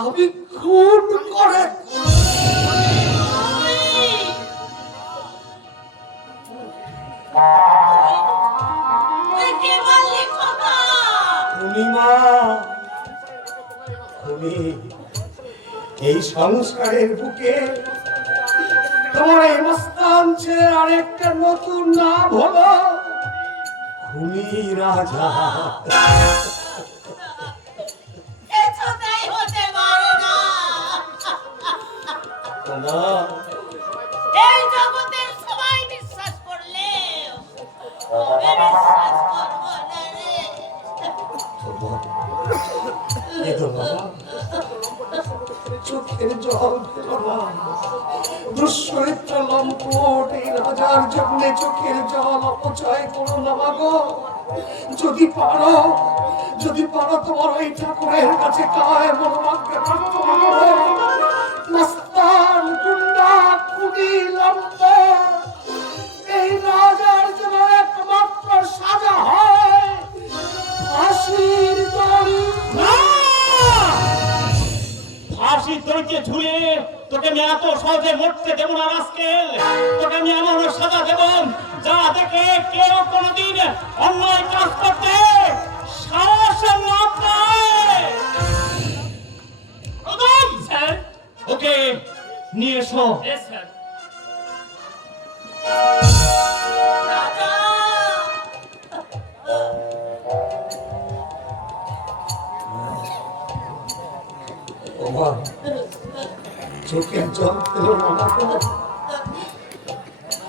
আমি খুন করে এই সংসারের বুকে তোমার এই মস্তান ছেড়ে আরেকটা নতুন নাম হলো খুনি রাজা। এই জগতের সবাই বিশ্বাস করলে বিশ্বাস করবো না রে। চোখের জল ফেলো না, দুশ্চরিত্র লম্পট এই রাজার জন্য চোখের জল অপচয় করো না মাগো। যদি পারো তোমার ওই ঠাকুরের কাছে কায় মনোবাক্যে প্রার্থনা করো, মস্তান গুন্ডা খুনি লম্পট এই রাজার জন্য একমাত্র সাজা হয় ফাঁসির দড়ি। ফাঁসির দড়িতে ঝুলে তোকে আমি এত সহজে মরতে দেবো না রাস্কেল। তোকে আমি এমন সাজা দেব যা দেখে কেউ কোনোদিন অন্যায় কাজ করতে সাহস না পায়। স্যার, ওকে নিয়ে এসো। স্যার, চোখের জল ফেলো না মাগো।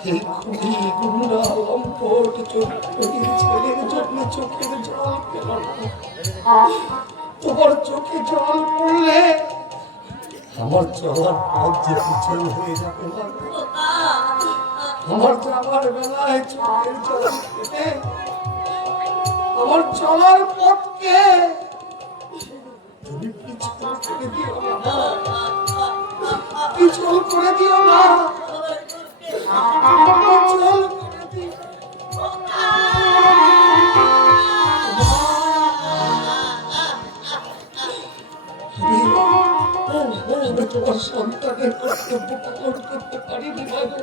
এই খুনি গুন্ডা লম্পট চোখের ছেলের জন্য চোখের জল ফেলো না। তোমার চোখে জল পড়লে আমার চলার পথ যে পিছল হয়ে যাবে না। আমার যাবার বেলায় চোখের জল ফেলে আমার চলার পথকে তুমি পিছল করে দিও না, পিছল করে দিও না, পিছল করে দিও। আমি তোমার সন্তানের কর্তব্য পালন করতে পারিনি বাবু।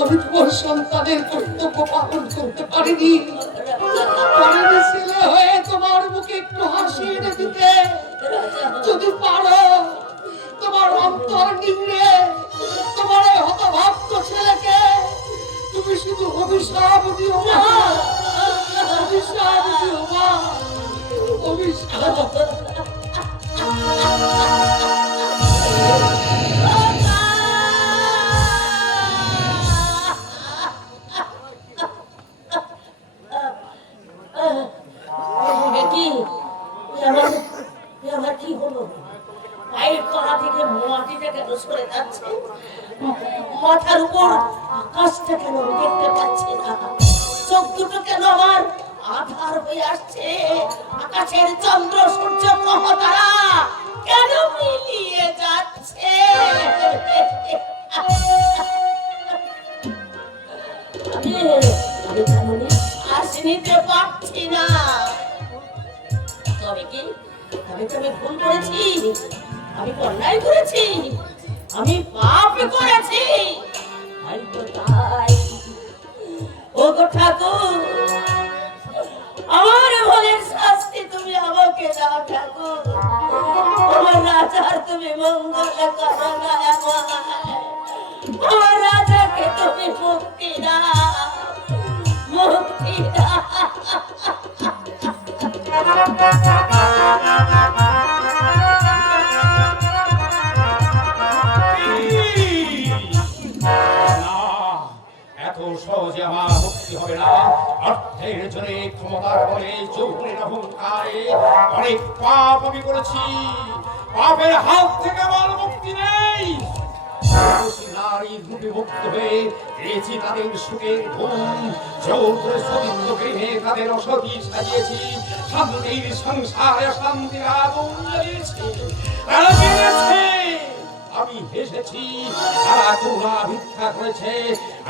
আমি তোমার সন্তানের কর্তব্য পালন করতে পারিনি। ছেলে হয়ে তোমার মুখে একটু হাসি এনে দিতে যদি পারো, তোমার অন্তর নিংড়ে তোমার এই হতভাগ্য ছেলেকে তুমি শুধু অভিশাপ দিও না, অভিশাপ দিও না, অভিশাপ। কি হলো? পায়ের তলা থেকে মাটিটা কেন সরে যাচ্ছে? মাথার উপর আকাশটা কেন দেখতে পাচ্ছি না? চোখ দুটো কেন আমার আধার হয়ে আসছে? আকাশের চন্দ্র সূর্য গ্রহ তারা কেন মিলিয়ে যাচ্ছে? আমি শ্বাস নিতে পারছি না। তবে কি আমি ভুল করেছি? আমি অন্যায় করেছি? আমি পাপ করেছি? ও গো ঠাকুর, আমার ভুলের শাস্তি তুমি আমাকে দাও ঠাকুর। আমার রাজার তুমি মঙ্গল করো না, আমার রাজাকে তুমি মুক্তি দাও, মুক্তি দাও। এত সহজে আমার মুক্তি হবে না। অর্থের জোরে, ক্ষমতার বলে, যৌবনের অহংকারে অনেক পাপ আমি করেছি। পাপের হাত থেকে আমার মুক্তি নেই। নারীর রূপে মুক্ত হয়ে পেয়েছি তাদের সুখের ঘুম। জোর করে সতীত্ব গৃহে তাদের অসতী সাজিয়েছি। শান্তির সংসারে শান্তির আগুন জ্বালিয়েছি। তারা জেনেছে আমি হেসেছি, তারা করুণা ভিক্ষা করেছে।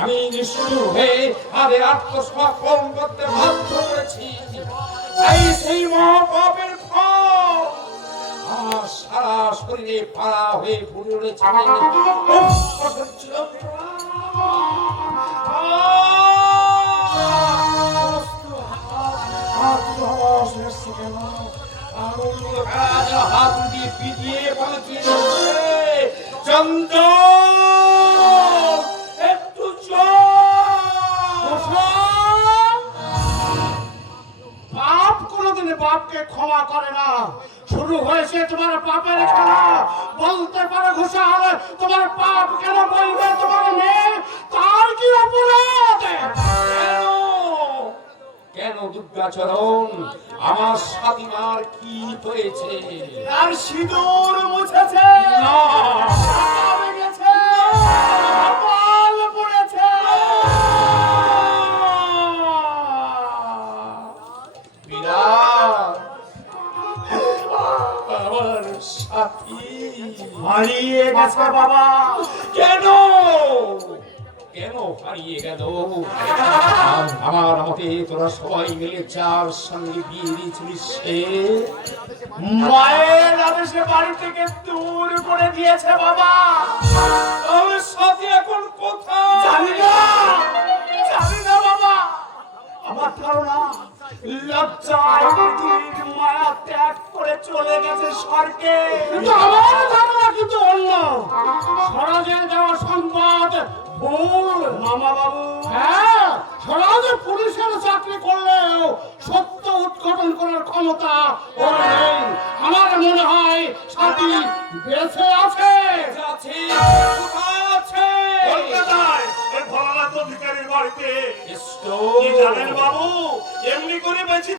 আমি নিষ্ঠুর হয়ে তাদের আত্মসমর্পণ করতে বাধ্য করেছি। তাই সেই মহাপাপের ফল সারা শরীরে পাড়া হয়ে ফুটে উঠেছে। উফ, অসহ্য যন্ত্রণা। হাত দিয়ে পিটিয়ে পাঠিয়ে চন্দন একটু বাপ কোনোদিন বাপকে ক্ষমা করে না। শুরু হয়েছে তোমার পাপের খেলা। বলতে পারো ঘোষাল, তোমার পাপ কেন বলবে তোমার মেয়ে? তার কি অপরাধ? কেন দুর্গাচরণ, আমার স্বাধীনার কি হয়েছে? তার সিঁদুর মুছেছে, না, শাখা ভেঙেছে, কপাল পড়েছে। বিরাট, আমার সাথী হারিয়ে গেছে বাবা। কেন কেন হারিয়ে গেল? আমার মতে তোরা সবাই মিলে যার সঙ্গে বিয়ে দিয়েছিলিস সে মায়ের আদেশে বাড়ি থেকে দূর করে দিয়েছে বাবা। আমার সাথী এখন কোথায়? জানি না বাবা। আমার ধারণা লজ্জায় পৃথিবীর মায়া ত্যাগ করে চলে গেছে স্বর্গে। কিন্তু আমার ধারণা কিন্তু অন্য। স্বরাজে দেওয়া সংবাদ ভুল মামা বাবু। হ্যাঁ, স্বরাজে পুলিশের চাকরি করলেও সত্য উদ্ঘাটন করার ক্ষমতা ওর নেই। আমার মনে হয় সাথী বেঁচে আছে। আছে, কোথায় আছে? কলকাতায় ওই ভোলানাথ অধিকারীর বাড়িতে। এসো। কি জানেন বাবু, এমনি করে বেঁচে